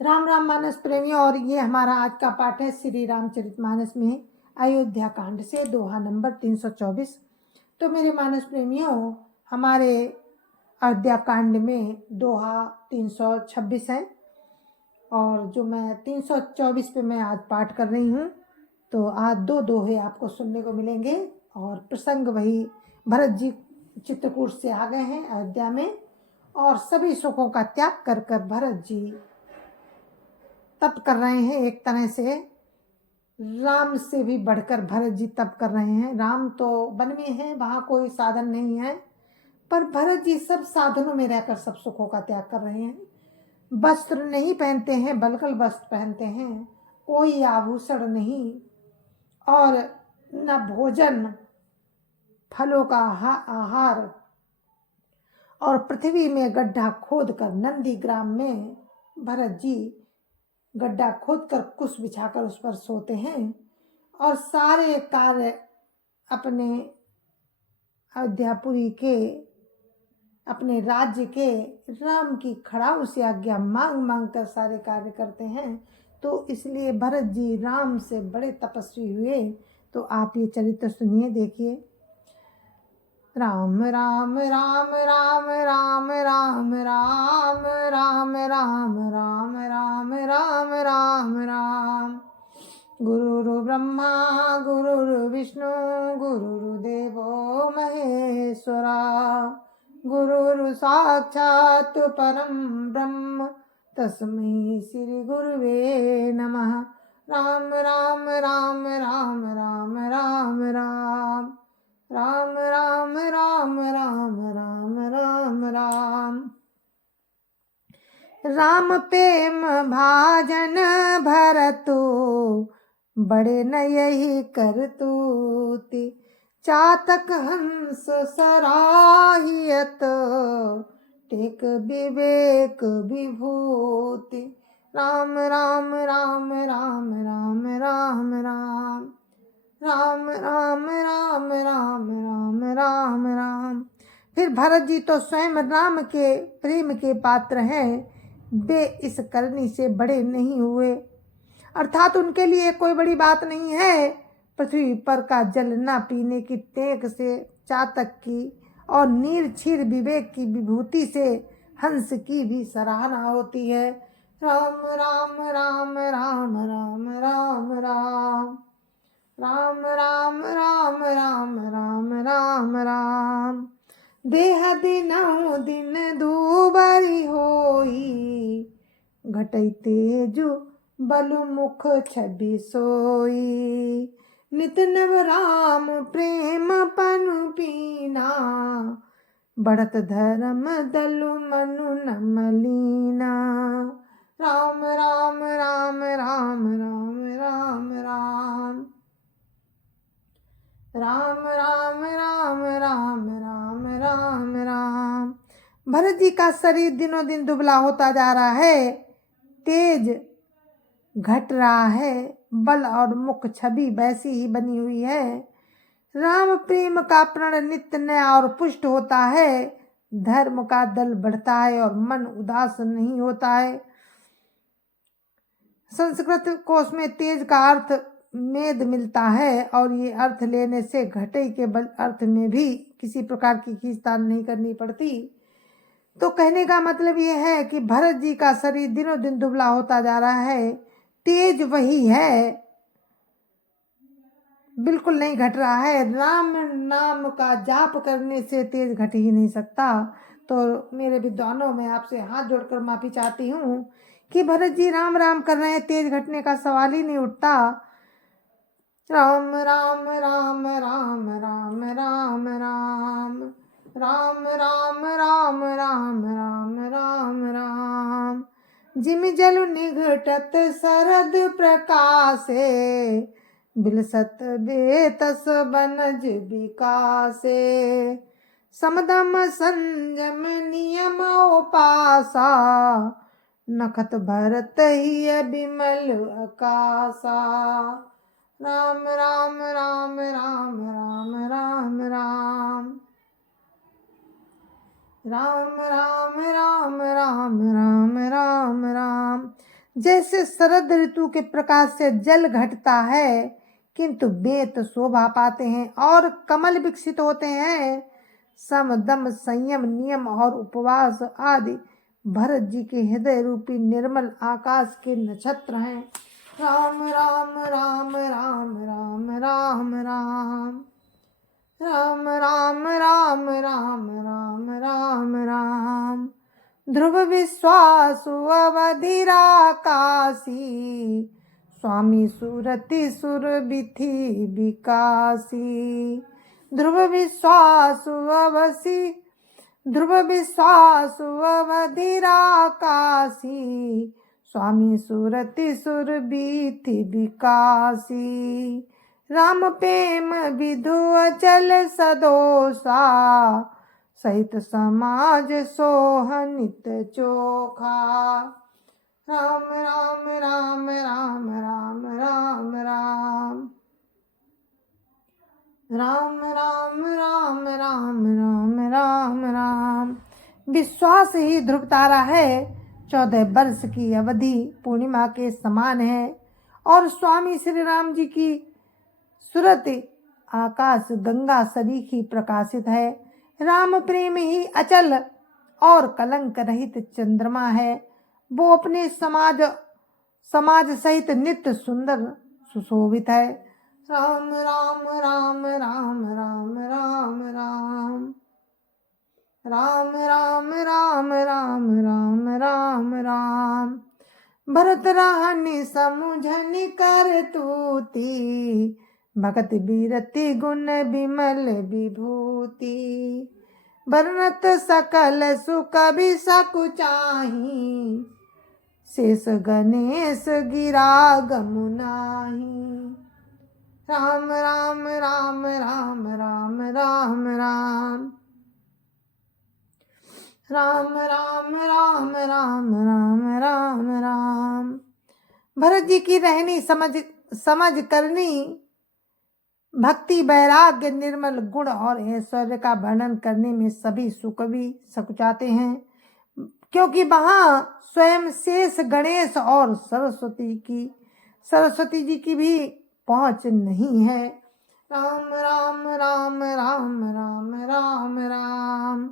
राम राम मानस प्रेमियों, और ये हमारा आज का पाठ है श्री रामचरितमानस में अयोध्या कांड से दोहा नंबर 324। तो मेरे मानस प्रेमियों, हमारे अयोध्या कांड में दोहा 326 है और जो मैं 324 पे मैं आज पाठ कर रही हूँ। तो आज दो दोहे आपको सुनने को मिलेंगे और प्रसंग वही, भरत जी चित्रकूट से आ गए हैं अयोध्या में और सभी सुखों का त्याग कर कर भरत जी तप कर रहे हैं। एक तरह से राम से भी बढ़कर भरत जी तप कर रहे हैं। राम तो वन में है, वहां कोई साधन नहीं है, पर भरत जी सब साधनों में रहकर सब सुखों का त्याग कर रहे हैं। वस्त्र नहीं पहनते हैं, बलगल वस्त्र पहनते हैं, कोई आभूषण नहीं और न भोजन, फलों का आहार, और पृथ्वी में गड्ढा खोद कर नंदीग्राम में भरत जी गड्ढा खोद कर कुश बिछाकर उस पर सोते हैं और सारे कार्य अपने अयोध्यापुरी के, अपने राज्य के राम की खड़ाऊ से आज्ञा मांग मांग कर सारे कार्य करते हैं। तो इसलिए भरत जी राम से बड़े तपस्वी हुए। तो आप ये चरित्र सुनिए, देखिए। राम राम राम राम राम राम राम राम राम राम राम राम राम राम। गुरुर् ब्रह्मा गुरुर्विष्णु गुरुर्देवो महेश्वरा, गुरुर् साक्षात् परं ब्रह्म तस्मै श्री गुरुवे नमः। राम राम राम राम राम राम राम राम राम राम राम राम राम राम। राम प्रेम भाजन भरतु, बड़े न यही करतूति, चातक हंस सराहियत, टेक विवेक विभूति। राम राम राम राम राम राम राम राम राम राम राम राम राम राम। फिर भरत जी तो स्वयं राम के प्रेम के पात्र हैं, वे इस करनी से बड़े नहीं हुए, अर्थात उनके लिए कोई बड़ी बात नहीं है पृथ्वी पर का जल न पीने की टेक से, चातक की और नीरछीर विवेक की विभूति से हंस की भी सराहना होती है। राम राम राम राम राम राम राम राम राम राम राम राम राम राम। देह दिनहु दिन दूबरी होई, घटई तेजु बलु मुख छवि सोई, नित नव राम प्रेम पनु पीना, बढ़त धर्म दलु मनु न मलीना। राम राम राम राम राम राम राम राम राम राम राम राम राम राम। भरत जी का शरीर दिनों दिन दुबला होता जा रहा है, तेज घट रहा है, बल और मुख छवि वैसी ही बनी हुई है। राम प्रेम का प्रण नित्य नया और पुष्ट होता है, धर्म का दल बढ़ता है और मन उदास नहीं होता है। संस्कृत कोश में तेज का अर्थ मेद मिलता है और ये अर्थ लेने से घटे के बल अर्थ में भी किसी प्रकार की खींचतान नहीं करनी पड़ती। तो कहने का मतलब ये है कि भरत जी का शरीर दिनों दिन दुबला होता जा रहा है, तेज वही है, बिल्कुल नहीं घट रहा है। राम नाम का जाप करने से तेज घट ही नहीं सकता। तो मेरे विद्वानों में आपसे हाथ जोड़कर माफी चाहती हूँ कि भरत जी राम राम कर रहे हैं, तेज घटने का सवाल ही नहीं उठता। राम राम राम राम राम राम राम राम राम राम राम राम राम राम। जिमि जलु निघटत शरद प्रकाशे, बिलसत बेतस बनज विकासे, समदम संयम नियम उपासा, नखत भरत ही बिमल आकाशा। राम राम राम राम राम राम राम राम राम राम राम राम राम राम। जैसे शरद ऋतु के प्रकाश से जल घटता है किंतु बेत शोभा पाते हैं और कमल विकसित होते हैं, सम दम संयम नियम और उपवास आदि भरत जी के हृदय रूपी निर्मल आकाश के नक्षत्र हैं। राम राम राम राम राम राम राम राम राम राम राम राम राम राम। ध्रुव विश्वासु अवधिरा काशी, स्वामी सुरति सुर बिथि विकासी। ध्रुव विश्वासु अवधिरा काशी, स्वामी सुरति सुर बिथि विकासी। राम प्रेम विधु अचल सदोषा, सहित समाज सोहनित चोखा। राम राम राम राम राम राम राम राम राम राम राम राम राम राम। विश्वास ही ध्रुव तारा है, 14 वर्ष की अवधि पूर्णिमा के समान है और स्वामी श्री राम जी की सूरत आकाश गंगा सरीखी प्रकाशित है। राम प्रेम ही अचल और कलंक रहित चंद्रमा है, वो अपने समाज सहित नित्य सुंदर सुशोभित है। राम राम राम राम राम राम राम राम राम राम राम राम राम राम। भरत राहनि समुझनि कर तूती, भगत बीरति गुण विमल विभूति। वर्णत सकल सुख बिसकुचाही, शेष गणेश गिरा गमु नाही। राम राम राम राम राम राम राम राम राम राम राम राम राम राम। भरत जी की रहनी समझ करनी, भक्ति वैराग्य निर्मल गुण और ऐश्वर्य का वर्णन करने में सभी सुकवि सकुचाते हैं, क्योंकि वहाँ स्वयं शेष गणेश और सरस्वती जी की भी पहुंच नहीं है। राम राम राम राम राम राम राम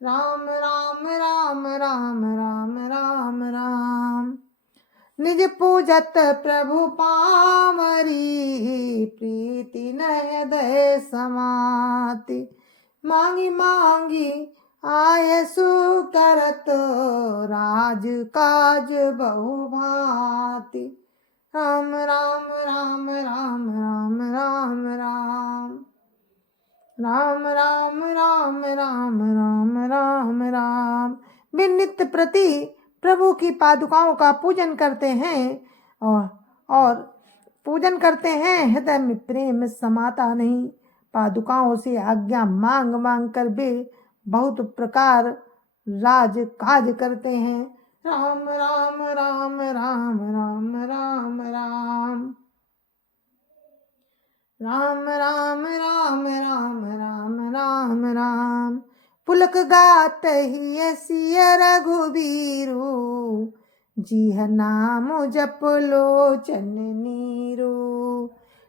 राम राम राम राम राम राम राम। निज पूजत प्रभु पामरी, प्रीति नयदय समाति। मांगी मांगी आयसु करत, राज काज बहु भांति। राम राम राम राम राम राम राम राम राम राम राम राम राम राम। वे नित्य प्रति प्रभु की पादुकाओं का पूजन करते हैं और पूजन करते हैं, हृदय में प्रेम समाता नहीं। पादुकाओं से आज्ञा मांग मांग कर वे बहुत प्रकार राज काज करते हैं। राम राम राम राम राम राम राम राम राम राम राम राम राम राम। पुलक गात ही सिय रघुबीरू, जीह नाम जप लोचन नीरू।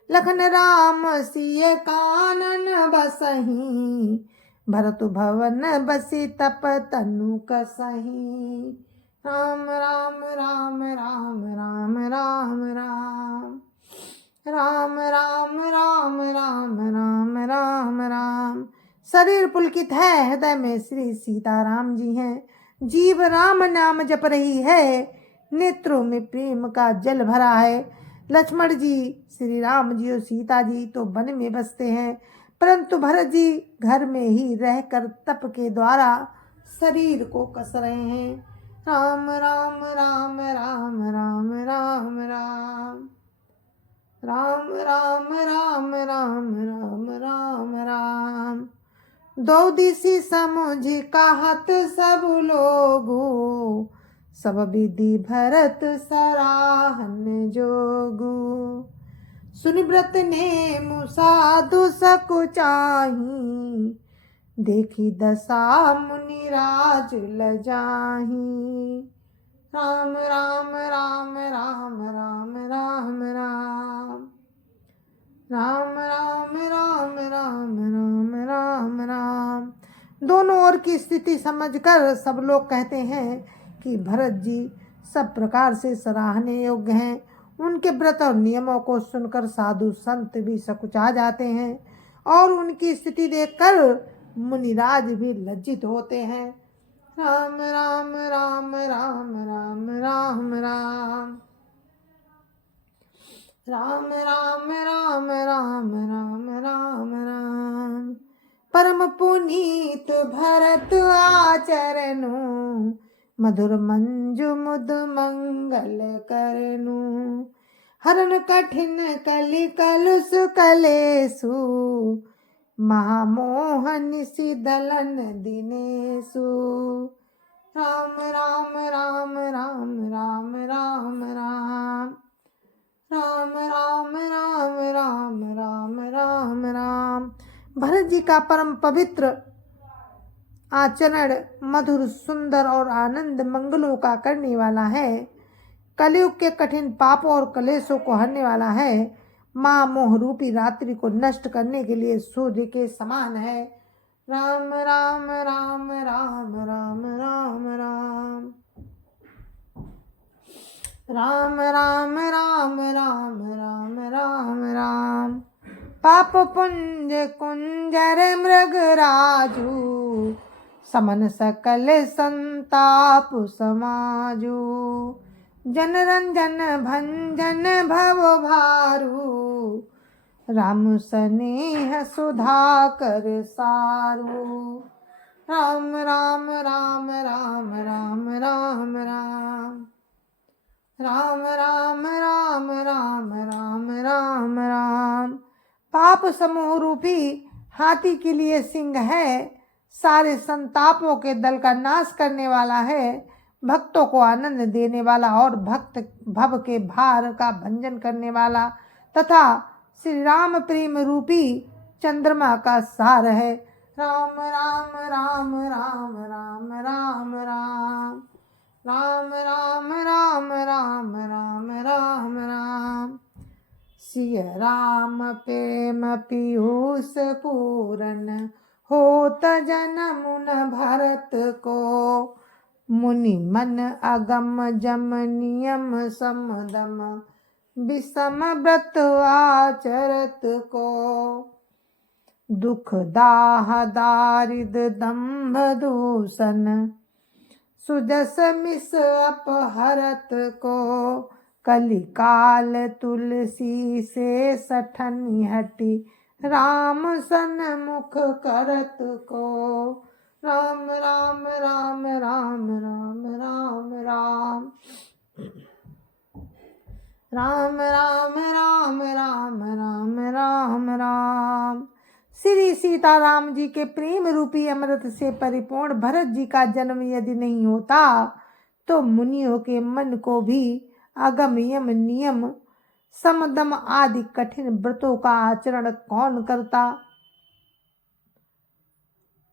लखन राम सिय कानन बसही, भरत भवन बसी तप तनु कसही। राम राम राम राम राम राम राम राम राम राम राम राम राम राम। शरीर पुलकित है, हृदय में श्री सीताराम जी हैं। जीव राम नाम जप रही है, नेत्रों में प्रेम का जल भरा है। लक्ष्मण जी, श्री राम जी और सीता जी तो वन में बसते हैं, परंतु भरत जी घर में ही रहकर तप के द्वारा शरीर को कस रहे हैं। राम राम राम राम राम राम राम राम राम राम राम राम राम राम। दो दिशि समुझ कहत सब लोगु, सब विधि भरत सराहन जोगु। सुनिव्रत ने मुसाधु सकुचाही, देखी दशा मुनि राज लजाही। राम राम राम स्थिति समझकर सब लोग कहते हैं कि भरत जी सब प्रकार से सराहने योग्य हैं। उनके व्रत और नियमों को सुनकर साधु संत भी सकुचा जाते हैं और उनकी स्थिति देखकर मुनिराज भी लज्जित होते हैं। राम राम राम राम राम राम राम राम राम राम राम राम राम राम। परम पुनीत भरत आचरणु, मधुर मंजु मुद मंगल करनु। हरण कठिन कलि कलुष कलेसु, महामोहन दलन दिनेसु। राम राम राम राम राम राम राम राम राम राम राम राम राम राम। भरत जी का परम पवित्र आचरण मधुर सुंदर और आनंद मंगलों का करने वाला है। कलयुग के कठिन पापों और कलेशों को हरने वाला है। माँ मोह रूपी रात्रि को नष्ट करने के लिए सूर्य के समान है। राम राम राम राम राम राम राम राम राम राम राम राम राम राम। पाप पुंज कुंजर मृग राजू, समन सकल संताप समाजू। जन रंजन भंजन भव भारू, राम स्नेह सुधा कर सारू। राम राम राम राम राम राम राम राम राम राम राम राम राम राम। पाप समूह रूपी हाथी के लिए सिंह है। सारे संतापों के दल का नाश करने वाला है। भक्तों को आनंद देने वाला और भक्त भव के भार का भंजन करने वाला तथा श्री राम प्रेम रूपी चंद्रमा का सार है। राम राम राम राम राम राम राम राम राम राम राम राम राम राम। सिय राम प्रेम पीयूष पूरन, होत जनमुन भरत को। मुनि मन अगम जम नियम समदम, विषम व्रत आचरत को। दुख दाह दारिद दंभ दूषण, सुजस मिस अपहरत को। कलिकाल तुलसी से सठन हटी, राम सन्मुख करत को। राम राम राम राम राम राम राम राम राम राम राम राम राम राम। श्री सीताराम जी के प्रेम रूपी अमृत से परिपूर्ण भरत जी का जन्म यदि नहीं होता तो मुनियों के मन को भी अगम यम नियम समदम आदि कठिन व्रतों का आचरण कौन करता।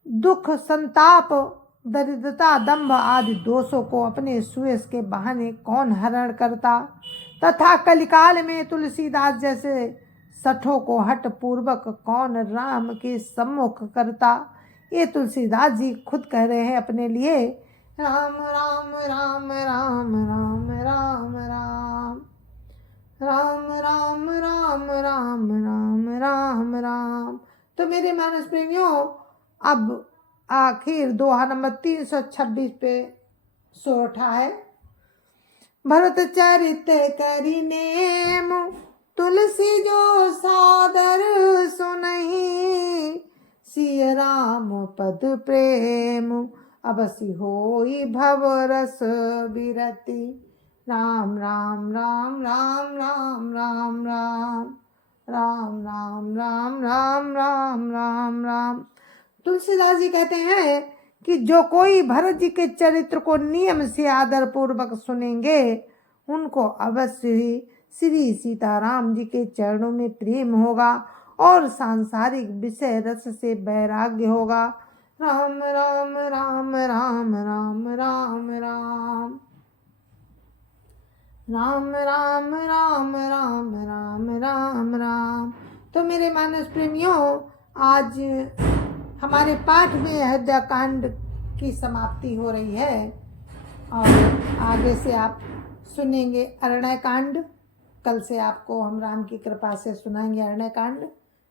दुख संताप दरिद्रता दंभ आदि दोषों को अपने सुयश के बहाने कौन हरण करता तथा कलिकाल में तुलसीदास जैसे सठों को हट पूर्वक कौन राम के सम्मुख करता। ये तुलसीदास जी खुद कह रहे हैं अपने लिए। राम राम राम राम राम राम राम राम राम राम राम राम राम राम। तो मेरे मानस प्रेमियों, अब आखिर दोहा नंबर 326 पे सो उठा है। भरत चरित करि नेम, तुलसी जो सादर सुनहि। सिय राम पद प्रेम, अबसि होई भव रस बिरति। राम राम राम राम राम राम राम राम राम राम राम राम राम राम। तुलसीदास जी कहते हैं कि जो कोई भरत जी के चरित्र को नियम से आदर पूर्वक सुनेंगे उनको अवश्य ही श्री सीताराम जी के चरणों में प्रेम होगा और सांसारिक विषय रस से वैराग्य होगा। राम राम राम राम राम राम राम राम राम राम राम राम राम राम। तो मेरे मानस प्रेमियों, आज हमारे पाठ में अयोध्या कांड की समाप्ति हो रही है और आगे से आप सुनेंगे अरण्य कांड। कल से आपको हम राम की कृपा से सुनाएंगे अरण्य कांड।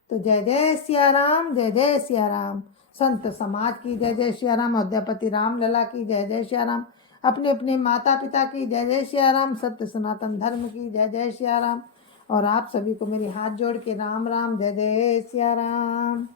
तो जय जय सिया राम, जय जय सिया राम। संत समाज की जय जय सिया राम। अयोध्यापति राम लला की जय जय सिया राम। अपने अपने माता पिता की जय जय सिया राम। सत्य सनातन धर्म की जय जय सिया राम। और आप सभी को मेरी हाथ जोड़ के राम राम, जय जय सिया राम।